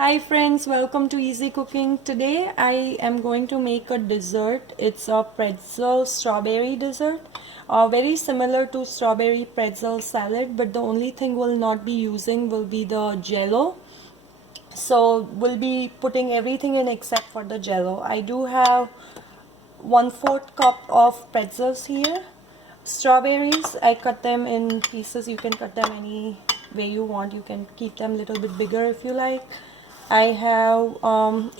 Hi friends, welcome to Easy Cooking. Today I am going to make a dessert. It's a pretzel strawberry dessert. Very similar to strawberry pretzel salad, but the only thing we'll not be using will be the jello. So we'll be putting everything in except for the jello. I do have 1/4 cup of pretzels here. Strawberries, I cut them in pieces. You can cut them any way you want. You can keep them a little bit bigger if you like. I have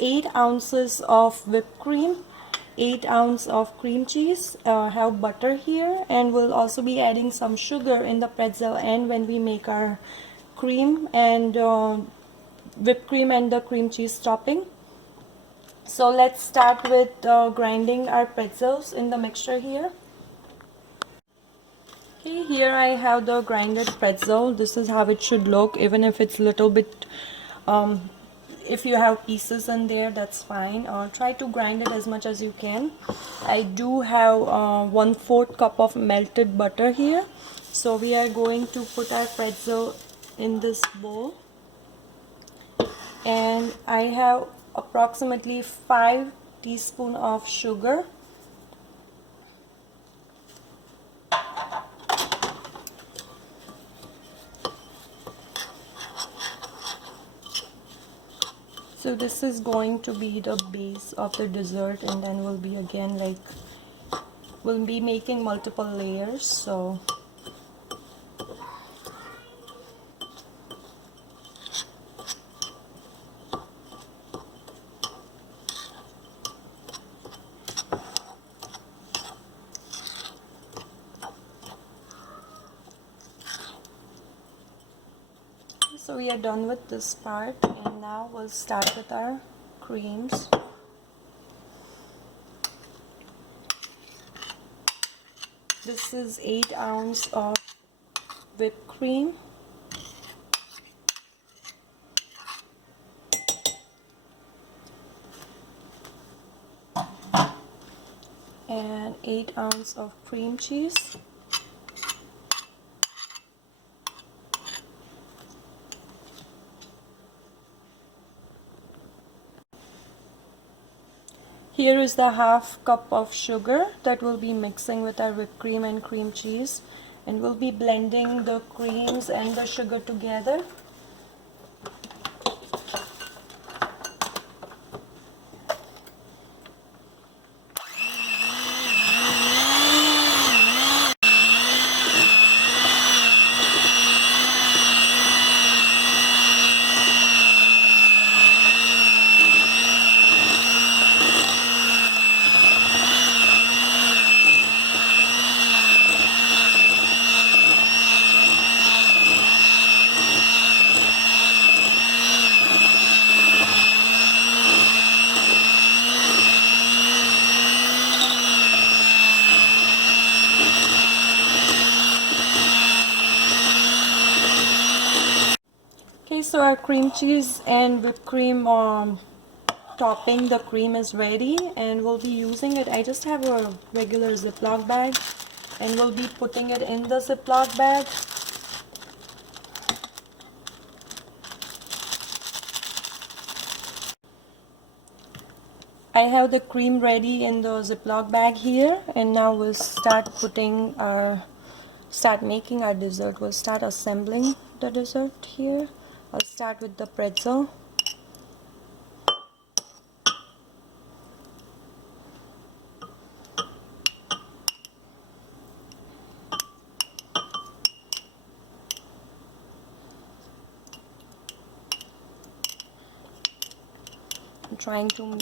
8 ounces of whipped cream, 8 ounces of cream cheese. I have butter here, and we'll also be adding some sugar in the pretzel and when we make our cream and whipped cream and the cream cheese topping. So let's start with grinding our pretzels in the mixture here. Okay, here I have the grinded pretzel. This is how it should look, even if it's a little bit if you have pieces in there, that's fine. Try to grind it as much as you can. I do have 1/4 cup of melted butter here, so we are going to put our pretzel in this bowl, and I have approximately 5 teaspoons of sugar. So this is going to be the base of the dessert, and then we'll be again we'll be making multiple layers. So we are done with this part, and now we'll start with our creams. This is 8 ounces of whipped cream, and 8 ounces of cream cheese. Here is the 1/2 cup of sugar that we'll be mixing with our whipped cream and cream cheese, and we'll be blending the creams and the sugar together. Okay, so our cream cheese and whipped cream topping, the cream is ready, and we'll be using it. I just have a regular Ziploc bag, and we'll be putting it in the Ziploc bag. I have the cream ready in the Ziploc bag here, and now we'll start making our dessert. We'll start assembling the dessert here. I'll start with the pretzel. I'm trying to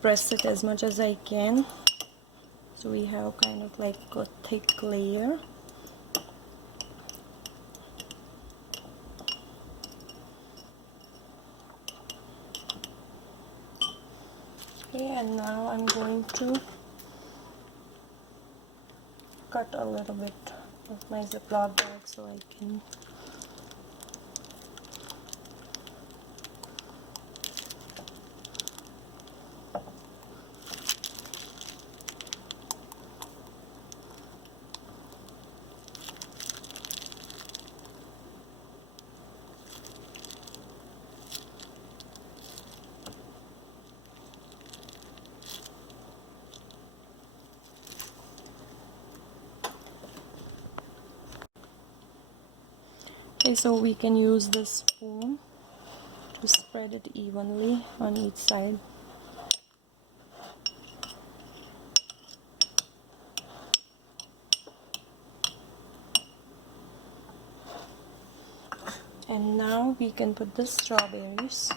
press it as much as I can, so we have kind of like a thick layer. Okay, and now I'm going to cut a little bit of my Ziploc bag so I can Okay, so we can use this spoon to spread it evenly on each side. And now we can put the strawberries.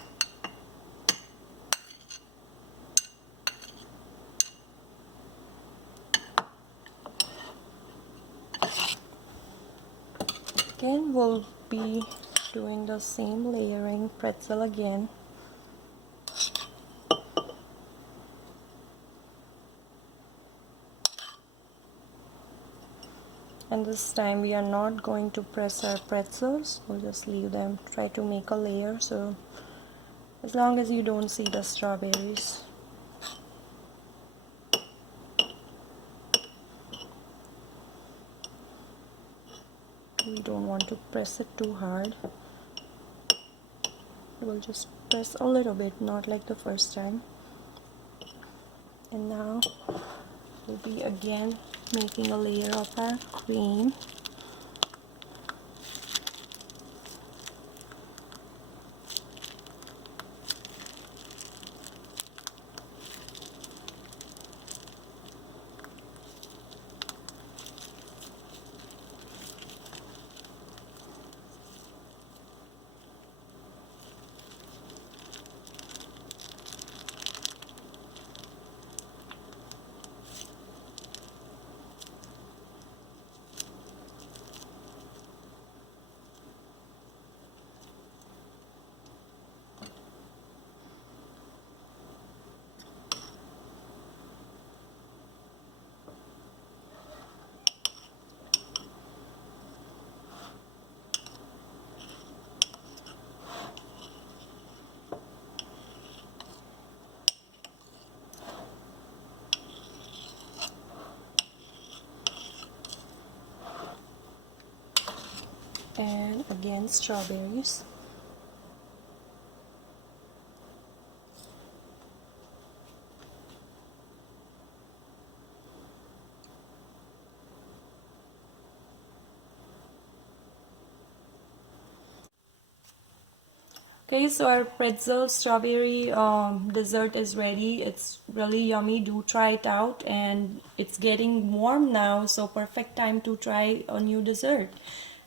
Again, we'll be doing the same layering pretzel again. And this time we are not going to press our pretzels, we'll just leave them, try to make a layer, so as long as you don't see the strawberries. We don't want to press it too hard. We'll just press a little bit, not like the first time. And now we'll be again making a layer of our cream. And again strawberries. Okay, so our pretzel strawberry dessert is ready. It's really yummy. Do try it out, and it's getting warm now, so perfect time to try a new dessert.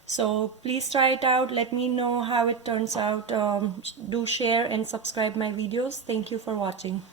So please try it out. Let me know how it turns out. Do share and subscribe my videos. Thank you for watching.